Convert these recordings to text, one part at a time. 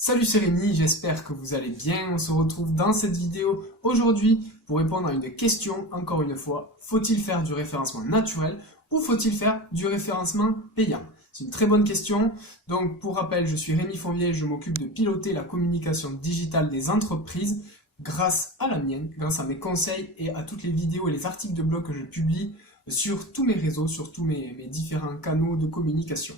Salut, c'est Rémi, j'espère que vous allez bien. On se retrouve dans cette vidéo aujourd'hui pour répondre à une question, encore une fois. Faut-il faire du référencement naturel ou faut-il faire du référencement payant? C'est une très bonne question. Donc, pour rappel, je suis Rémi Fonvielle, je m'occupe de piloter la communication digitale des entreprises grâce à la mienne, grâce à mes conseils et à toutes les vidéos et les articles de blog que je publie sur tous mes réseaux, sur tous mes différents canaux de communication.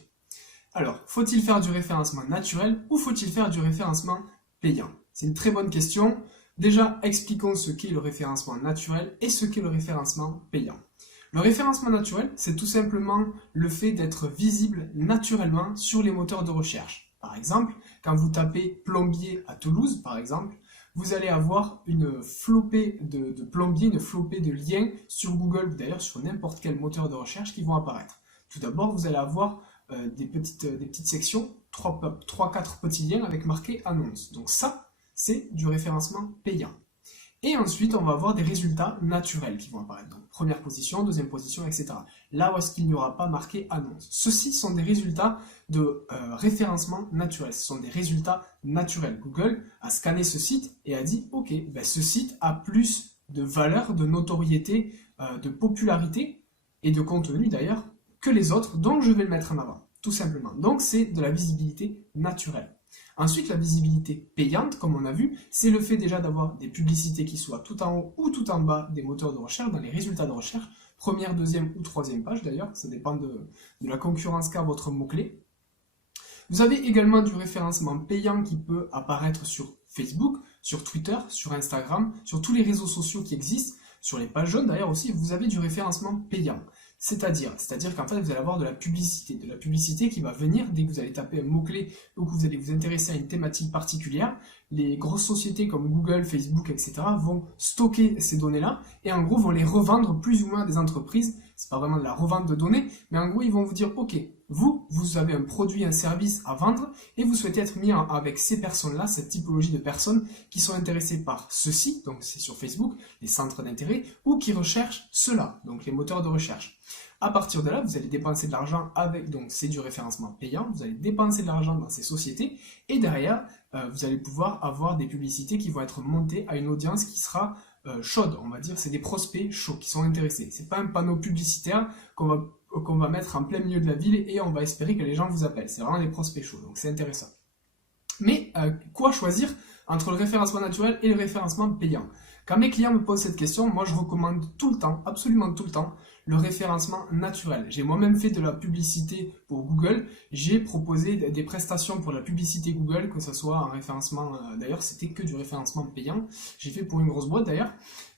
Alors, faut-il faire du référencement naturel ou faut-il faire du référencement payant? C'est une très bonne question. Déjà, expliquons ce qu'est le référencement naturel et ce qu'est le référencement payant. Le référencement naturel, c'est tout simplement le fait d'être visible naturellement sur les moteurs de recherche. Par exemple, quand vous tapez plombier à Toulouse, par exemple, vous allez avoir une flopée de plombiers, une flopée de liens sur Google, ou d'ailleurs sur n'importe quel moteur de recherche qui vont apparaître. Tout d'abord, vous allez avoir des petites sections, 3-4 petits liens avec marqué annonce. Donc ça, c'est du référencement payant. Et ensuite, on va avoir des résultats naturels qui vont apparaître. Donc première position, deuxième position, etc. Là où est-ce qu'il n'y aura pas marqué annonce. Ceux-ci sont des résultats de référencement naturel. Ce sont des résultats naturels. Google a scanné ce site et a dit, ok, ben ce site a plus de valeur, de notoriété, de popularité et de contenu d'ailleurs que les autres, donc je vais le mettre en avant, tout simplement. Donc c'est de la visibilité naturelle. Ensuite, la visibilité payante, comme on a vu, c'est le fait déjà d'avoir des publicités qui soient tout en haut ou tout en bas des moteurs de recherche, dans les résultats de recherche, première, deuxième ou troisième page d'ailleurs, ça dépend de la concurrence qu'a votre mot-clé. Vous avez également du référencement payant qui peut apparaître sur Facebook, sur Twitter, sur Instagram, sur tous les réseaux sociaux qui existent, sur les pages jaunes d'ailleurs aussi, vous avez du référencement payant. C'est-à-dire qu'en fait, vous allez avoir de la publicité qui va venir dès que vous allez taper un mot-clé ou que vous allez vous intéresser à une thématique particulière. Les grosses sociétés comme Google, Facebook, etc. vont stocker ces données-là et en gros vont les revendre plus ou moins à des entreprises. C'est pas vraiment de la revente de données, mais en gros, ils vont vous dire, ok, vous avez un produit, un service à vendre et vous souhaitez être mis avec ces personnes-là, cette typologie de personnes qui sont intéressées par ceci, donc c'est sur Facebook, les centres d'intérêt, ou qui recherchent cela, donc les moteurs de recherche. À partir de là, vous allez dépenser de l'argent avec, donc c'est du référencement payant, vous allez dépenser de l'argent dans ces sociétés et derrière, vous allez pouvoir avoir des publicités qui vont être montées à une audience qui sera chaude, on va dire, c'est des prospects chauds qui sont intéressés. C'est pas un panneau publicitaire qu'on va mettre en plein milieu de la ville et on va espérer que les gens vous appellent. C'est vraiment des prospects chauds, donc c'est intéressant. Mais quoi choisir entre le référencement naturel et le référencement payant? Quand mes clients me posent cette question, moi je recommande tout le temps, absolument tout le temps, le référencement naturel. J'ai moi-même fait de la publicité pour Google, j'ai proposé des prestations pour la publicité Google, que ce soit un référencement, d'ailleurs c'était que du référencement payant, j'ai fait pour une grosse boîte d'ailleurs,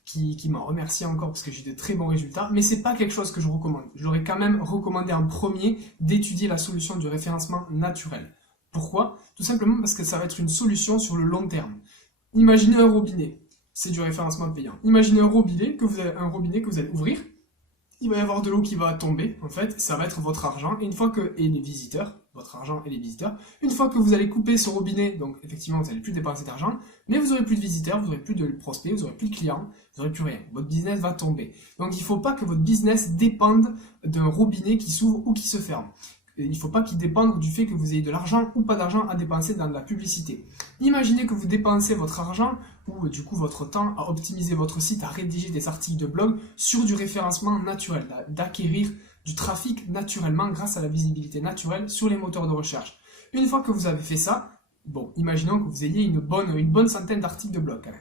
qui m'a remercié encore parce que j'ai de très bons résultats, mais c'est pas quelque chose que je recommande. J'aurais quand même recommandé en premier d'étudier la solution du référencement naturel. Pourquoi? Tout simplement parce que ça va être une solution sur le long terme. Imaginez un robinet, c'est du référencement payant. Imaginez un robinet que vous allez ouvrir, il va y avoir de l'eau qui va tomber, en fait, ça va être votre argent, et les visiteurs, votre argent et les visiteurs, une fois que vous allez couper ce robinet, donc effectivement vous n'allez plus dépenser d'argent, mais vous n'aurez plus de visiteurs, vous n'aurez plus de prospects, vous n'aurez plus de clients, vous n'aurez plus rien, votre business va tomber. Donc il ne faut pas que votre business dépende d'un robinet qui s'ouvre ou qui se ferme. Il ne faut pas qu'il dépende du fait que vous ayez de l'argent ou pas d'argent à dépenser dans de la publicité. Imaginez que vous dépensez votre argent ou du coup votre temps à optimiser votre site, à rédiger des articles de blog sur du référencement naturel, d'acquérir du trafic naturellement grâce à la visibilité naturelle sur les moteurs de recherche. Une fois que vous avez fait ça, bon, imaginons que vous ayez une bonne centaine d'articles de blog quand même.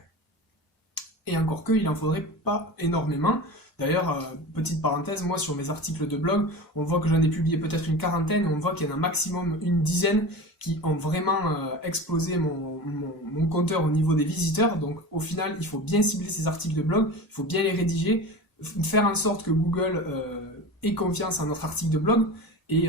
Et encore que, il n'en faudrait pas énormément. D'ailleurs, petite parenthèse, moi sur mes articles de blog, on voit que j'en ai publié peut-être une quarantaine, et on voit qu'il y en a maximum une dizaine qui ont vraiment explosé mon compteur au niveau des visiteurs. Donc au final, il faut bien cibler ces articles de blog, il faut bien les rédiger, faire en sorte que Google ait confiance en notre article de blog et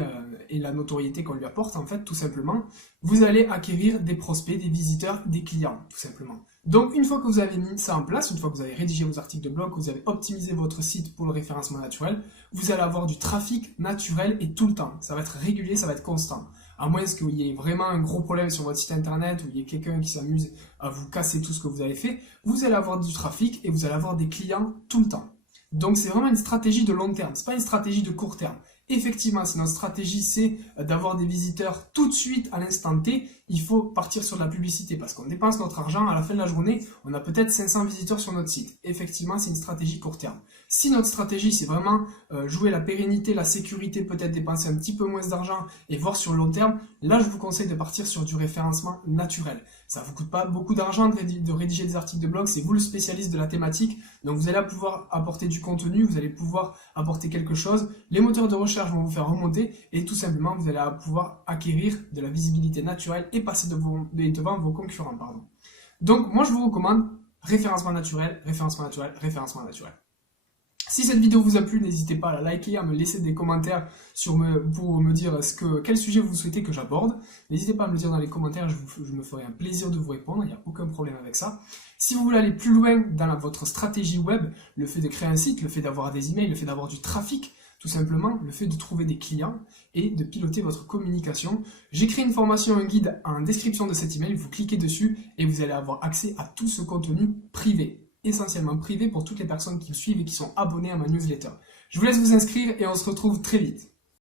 la notoriété qu'on lui apporte, en fait, tout simplement. Vous allez acquérir des prospects, des visiteurs, des clients, tout simplement. Donc, une fois que vous avez mis ça en place, une fois que vous avez rédigé vos articles de blog, que vous avez optimisé votre site pour le référencement naturel, vous allez avoir du trafic naturel et tout le temps. Ça va être régulier, ça va être constant. À moins qu'il y ait vraiment un gros problème sur votre site internet, ou il y ait quelqu'un qui s'amuse à vous casser tout ce que vous avez fait, vous allez avoir du trafic et vous allez avoir des clients tout le temps. Donc, c'est vraiment une stratégie de long terme, c'est pas une stratégie de court terme. Effectivement, si notre stratégie c'est d'avoir des visiteurs tout de suite à l'instant T, il faut partir sur de la publicité parce qu'on dépense notre argent, à la fin de la journée, on a peut-être 500 visiteurs sur notre site. Effectivement, c'est une stratégie court terme. Si notre stratégie c'est vraiment jouer la pérennité, la sécurité, peut-être dépenser un petit peu moins d'argent et voir sur le long terme, là je vous conseille de partir sur du référencement naturel. Ça ne vous coûte pas beaucoup d'argent de rédiger des articles de blog, c'est vous le spécialiste de la thématique, donc vous allez pouvoir apporter du contenu, vous allez pouvoir apporter quelque chose, les moteurs de recherche vont vous faire remonter et tout simplement vous allez pouvoir acquérir de la visibilité naturelle et passer devant vos concurrents. Donc moi je vous recommande référencement naturel, référencement naturel, référencement naturel. Si cette vidéo vous a plu, n'hésitez pas à la liker, à me laisser des commentaires pour me dire quel sujet vous souhaitez que j'aborde. N'hésitez pas à me le dire dans les commentaires, je me ferai un plaisir de vous répondre, il n'y a aucun problème avec ça. Si vous voulez aller plus loin dans votre stratégie web, le fait de créer un site, le fait d'avoir des emails, le fait d'avoir du trafic, tout simplement, le fait de trouver des clients et de piloter votre communication. J'ai créé une formation, un guide en description de cet email, vous cliquez dessus et vous allez avoir accès à tout ce contenu privé. Essentiellement privé pour toutes les personnes qui me suivent et qui sont abonnées à ma newsletter. Je vous laisse vous inscrire et on se retrouve très vite.